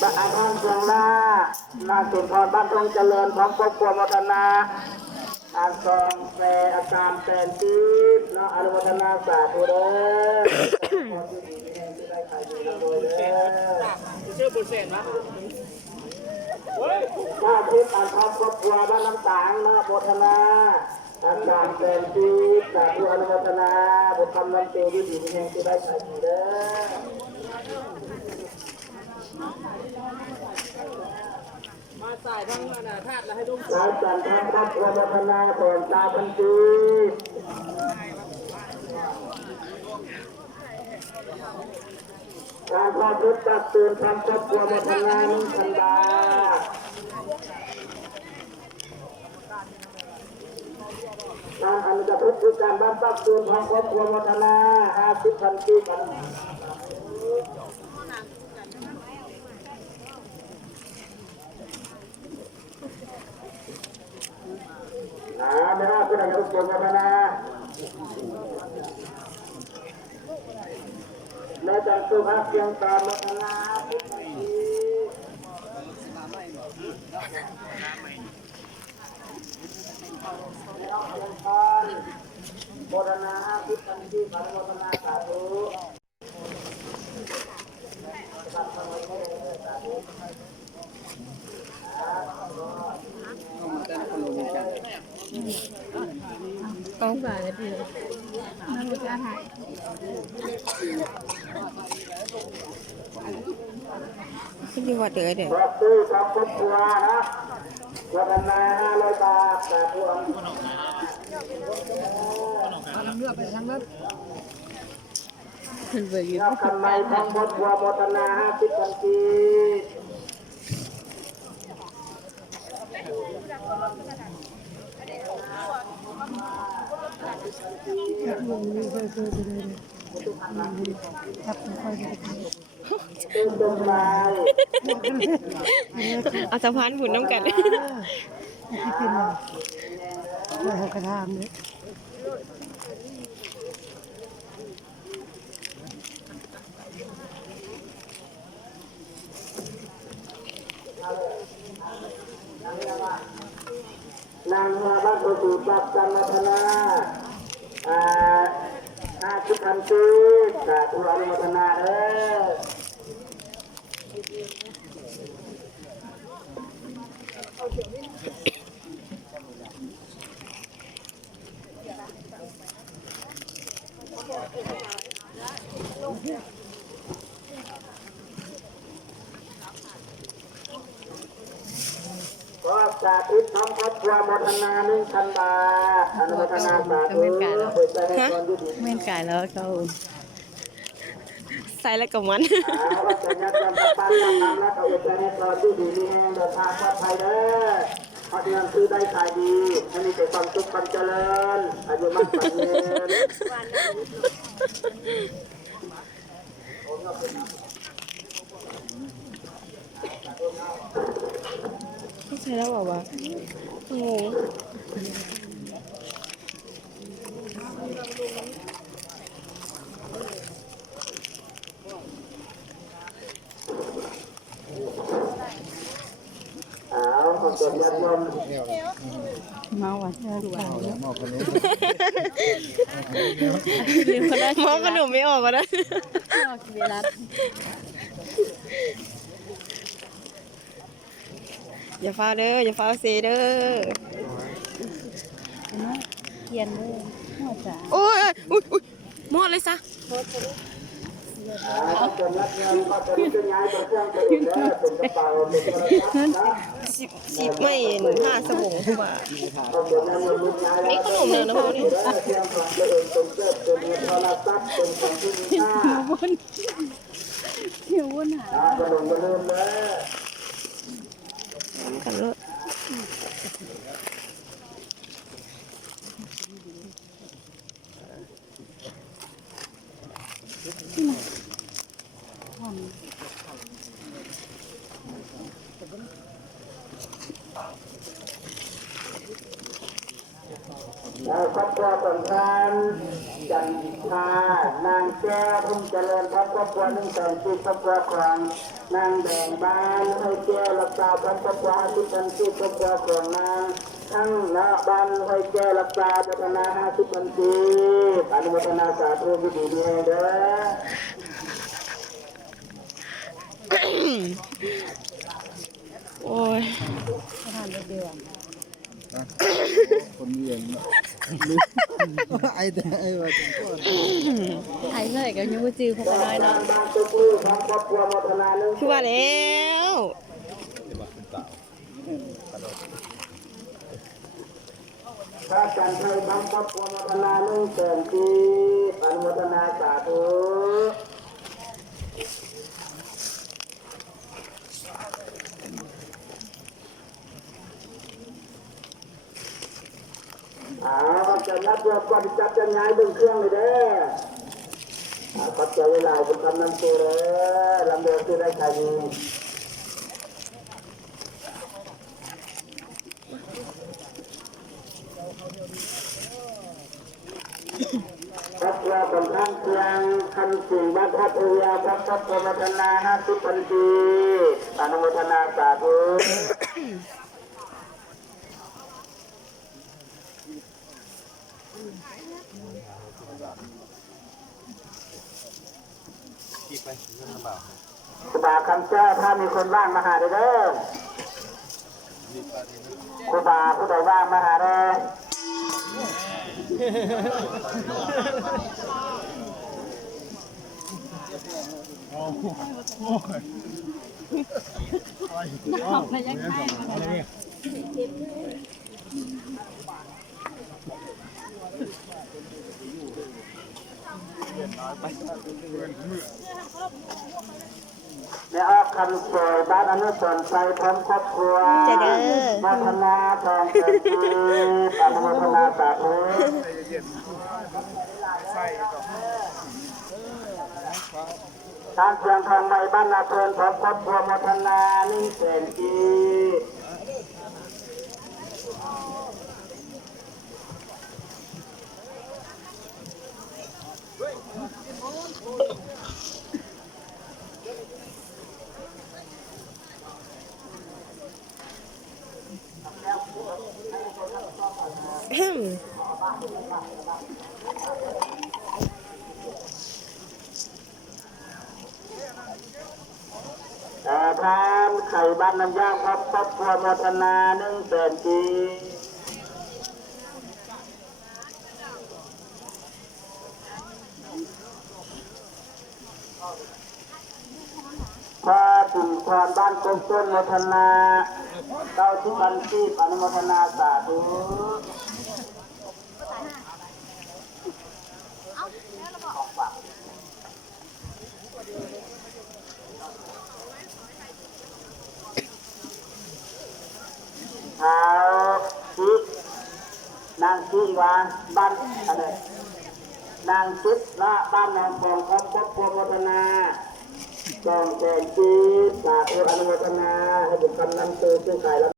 บ้านอาคารเชียงหน้านางสุนทรบ้านตรงเจริญพร้อมครอบครัววัฒนาอาซองแปรอาการแปลนทิพย์เนาะอนุโมทนาสาธุเด้อคนที่ดีที่ได้ขายดีนะโดยเด้อชื่อบุญเสนนะข้าทิพย์อันพร้อมครอบครัวบ้านน้ำตางนะโมทนาอาการแปลนทิพย์สาธุอนุโมทนาบุญคำนำเตที่ดีที่ได้ขายดีเด้อมาใส่ทั้งนาธาตุแล้วให้ดู สายจันทร์ครับวัฒนาแสนตาพันจีการพาพุทธตักตื่นทำครอบครัววัฒนานุ่งคันดาการอนุจพุทธคือการบ้านตักตื่นทำครอบครัววัฒนา50 พันจีกันไม่ว่าคุณอายุเกี่ยวกับนะและจันทร์สุภาพเพียงตามวัฒนาพุทธทีโบราณาพุทธันทีพันวัฒนาสาธุกองฝ่ายเลยพี่นั่นจะถ่ายที่ดีกว่าเดือดเดี๋ยวรถตู้กับครอบครัวนะวัฒนา500 บาทสาธุเลือกไปทั้งนั้นเป็นเบอร์ยืน ทำไมทั้งหมดวัวโมทนา50 พันจีเป็นต้นไม้ เอาสะพานบุญน้ำกันกระทำเนี่ยนางมาบ้านประตูปรับจันทนา50 พันจีสาธุอนุโมทนาก็สาธุทำครอบครัวโมทนา1,000 บาทอนุโมทนาสาธุเปิดใจให้คนยุติ เม่นกายแล้วเขาใส่แล้วกับมัน ว่าจะยัดยันตะปันนำแล้วก็เปิดใจให้คนยุติมีแห่งเดินทางปลอดภัยเด้อพอเดือนซื้อได้ขายดีให้มีแต่ความสุขความเจริญอายุมั่นขวัญยืน ไม่ใช่แล้วบอกว่าโง่ขอบคุณยันยม เมาอ่ะ หม้อขนม มองขนมไม่ออกก็ได้อย่าฟ้าเด้ออย่าฟ้าเซเด้อ เทียนเลยหม้อจ๋า โอ้ยอุ้ยมอดเลยซะ ขอบคุณยันยมก็จะเป็นย้ายตัวเครื่องไปอีกแล้วเป็นกระเป๋าเป็นกระเป๋านะ สิบไม่ห้าสมงเข้ามา ขอบคุณยันยมลูกย้ายแล้ว นี่ขนมเลยนะพ่อนี่ เทียมของตัวเองเป็นเกิดเป็นโทรศัพท์เป็นของที่มีค่า เที่ยววนหา ขนมมาเริ่มแล้ว กันเลย ครอบครัวสำคัญ จันทานางแก้วทุ่งเจริญพร้อมครอบครัวหนึ่งแสนชีพครอบครัวของนางแดงบ้านให้แก้วรักษาพร้อมครอบครัว50,000ชีพครอบครัวของนางทั้งนาบ้านให้แก้วรักษาพัฒนา50,000ชีพอนุโมทนาสาธุดีดีเด้อ โอ้ย ทานได้เดียว คนเลี้ยงไอ้แต่ไอ้ว่าจังก็ ไอ้เลยก็ยังบ่จื้อพวกน้อยเนาะ คือว่าแล้ว พระจันทร์ไทยบังคับวมทนานุ่งเสริมทีอนุโมทนาสาธุจะนับเพื่อความจับจะย้ายดึงเครื่องเลยเด้อปัจจัยเวลาคุณทำน้ำตัวเลยลำเดียวคือได้ใครดีครอบครัวของท่านเพียงคันสิ่งวัดพัทยาพระพุทธวัฒนา50,000 ปีอนุโมทนาสาธุครูบาคำเจ้าถ้ามีคนว่างมาหาเด้อครูบาผู้ใดว่างมาหาเด้อในออกคำสวยบ้านอนุสรณ์ใจพร้อมครอบครัวพัฒนาทองเกิดทีอนุโมทนาสาธุทางเชียงทองใหม่บ้านนาเพลินพร้อมครอบครัวโมทนา1แสนกีทานไข่บ้านน้ำย่างพร้อมครอบครัวโมทนา1แสนกีพระสุนทรบ้านกงต้นโมทนา90,000 ปีอนุโมทนาสาธุชินางชิวาบ้านอะไรนางชิดละบ้านนางฟองครอบครัวโมทนา2แสนปีสาธุอนุโมทนาให้บุญกำลังตัวซื้อขายแล้ว